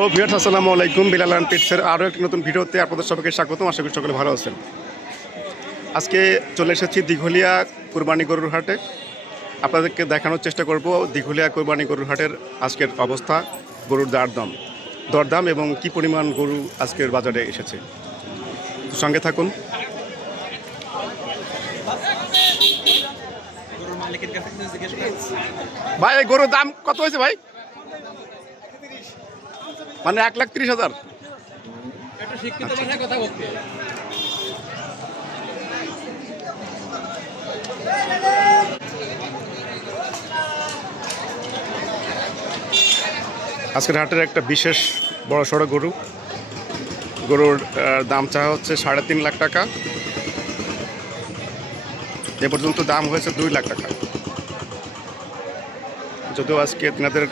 ও viewers আসসালামু আলাইকুম, Bilal and পেটসের আরও একটি নতুন ভিডিওতে আপনাদের সবাইকে স্বাগতম। আশা করি সকলে ভালো আছেন। আজকে চলে এসেছি দিঘলিয়া কুরবানি গরুর হাটে। আপনাদেরকে দেখানোর চেষ্টা করব দিঘলিয়া কুরবানি গরুর হাটের আজকের অবস্থা, গরুর দরদাম এবং কি পরিমাণ গরু আজকের বাজারে এসেছে। সঙ্গে থাকুন। ভাই এই গরুর দাম কত হয়েছে ভাই? মানে 1,30,000। আজকের হাটের একটা বিশেষ বড় সড়ো গরুর দাম চাওয়া হচ্ছে 3.5 লাখ টাকা। এ পর্যন্ত দাম হয়েছে 2 লাখ টাকা, যদিও আজকে তিনাদের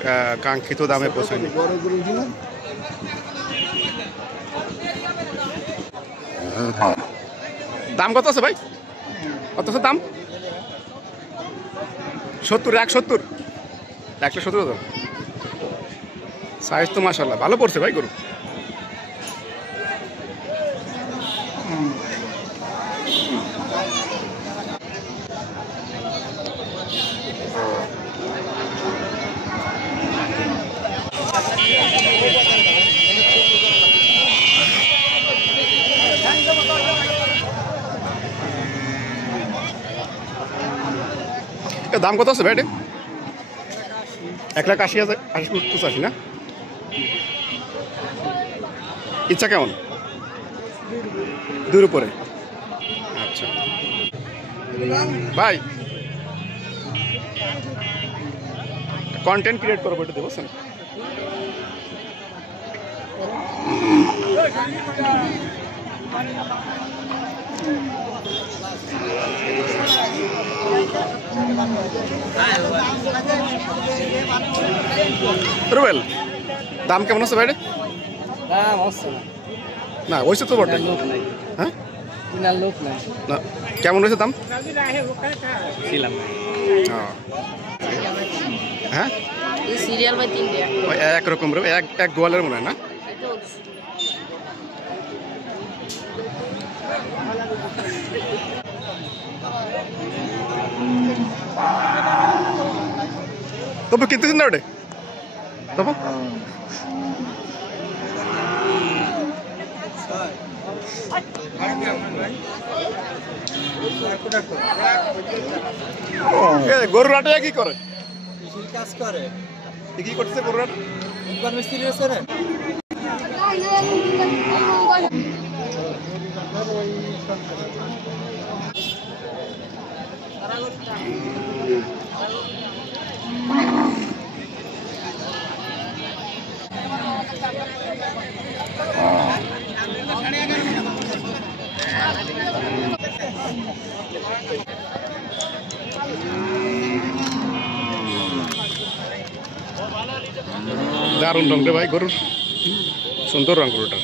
কাঙ্ক্ষিত দামে পৌঁছায়নি। দাম কত আছে ভাই? কত আছে দাম? 1,70,000। সাইজ তো মাশাআল্লাহ ভালো পড়ছে ভাই গরু। দাম কত আছে ভাই? 1,80,000, 85 না? ইচ্ছা কেমন? 2 উপরে। আচ্ছা ভাই, কন্টেন্ট ক্রিয়েট করবো, এটা দেবো স্যার। রুবেল, দাম কেমন আছে ভাই? না ওইসে তো বটে। হ্যাঁ না, কেমন হয়েছে দাম? হ্যাঁ একরকম এক গোয়ালের মনে হয় না? তবু কিনতে দিন না ওটা তবু। গরুর হাটে কি করে? কাজ করে। কি করতেছে গরুর হাট? মিস্ত্রি আছে রে। দারুণ রং রে ভাই গরুর, সুন্দর রং গরুটার।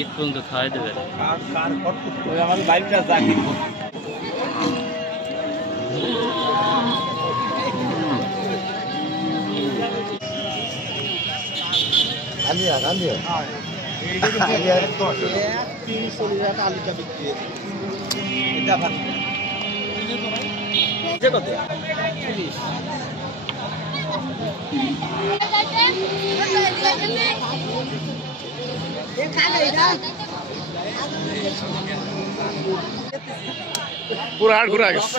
ঈদ পর্যন্ত খাওয়াই দেবে। আমাদের বাইকটা জানি আলিয়া আলিয়া পুরো হাট ঘুরে গেছে।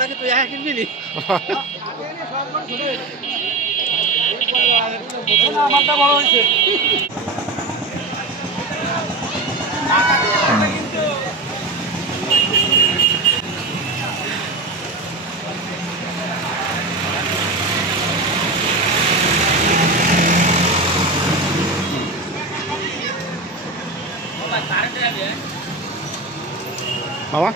মামা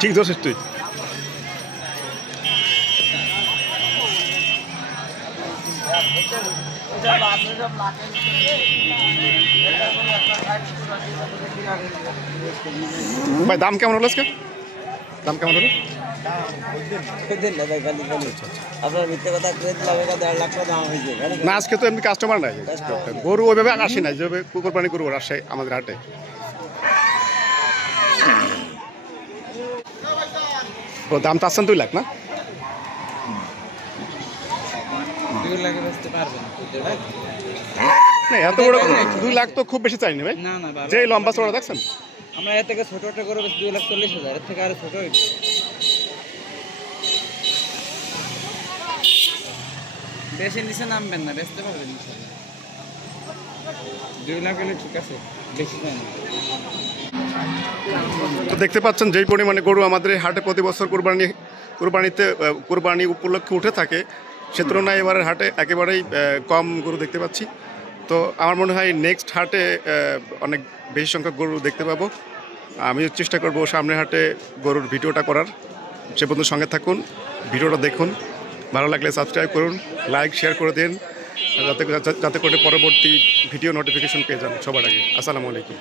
ঠিক ধরছিস তুই। ভাই দাম কেমন হলো আজকে? দাম কেমন হলো? আপনার মিথ্যে কথা করে দিলাম, 1.5 লাখ টাকা দাম হয়েছে। না আজকে তো এমনি কাস্টমার নাই, গরু ওইভাবে আসে না যেভাবে কোরবানি গরু আসে আমাদের হাটে। ও দাম চাচ্ছেন 2 লাখ না? 2 লাখে বেচতে পারবেন না এত বড় 2 লাখ তো খুব বেশি চাইনি ভাই। না না বাবা, যে লম্বা চড়া দেখছেন, আমরা এর থেকে ছোট ছোট করে 2,40,000, এর থেকে আরো ছোট হইবে। বেশি নিচে নামবেন না, বেচতে পারবেন ইনশাআল্লাহ। 2 লাখ হলে ঠিক আছে, বেশি চাই না। তো দেখতে পাচ্ছেন যেই পরিমাণে গরু আমাদের এই হাটে প্রতি বছর কোরবানি উপলক্ষে উঠে থাকে, সে তুলনায় এবারের হাটে একেবারেই কম গরু দেখতে পাচ্ছি। তো আমার মনে হয় নেক্সট হাটে অনেক বেশি সংখ্যক গরু দেখতে পাবো। আমিও চেষ্টা করব সামনের হাটে গরুর ভিডিওটা করার। সে পর্যন্ত সঙ্গে থাকুন, ভিডিওটা দেখুন, ভালো লাগলে সাবস্ক্রাইব করুন, লাইক শেয়ার করে দিন, যাতে করে পরবর্তী ভিডিও নোটিফিকেশন পেয়ে যান সবার আগে। আসসালামু আলাইকুম।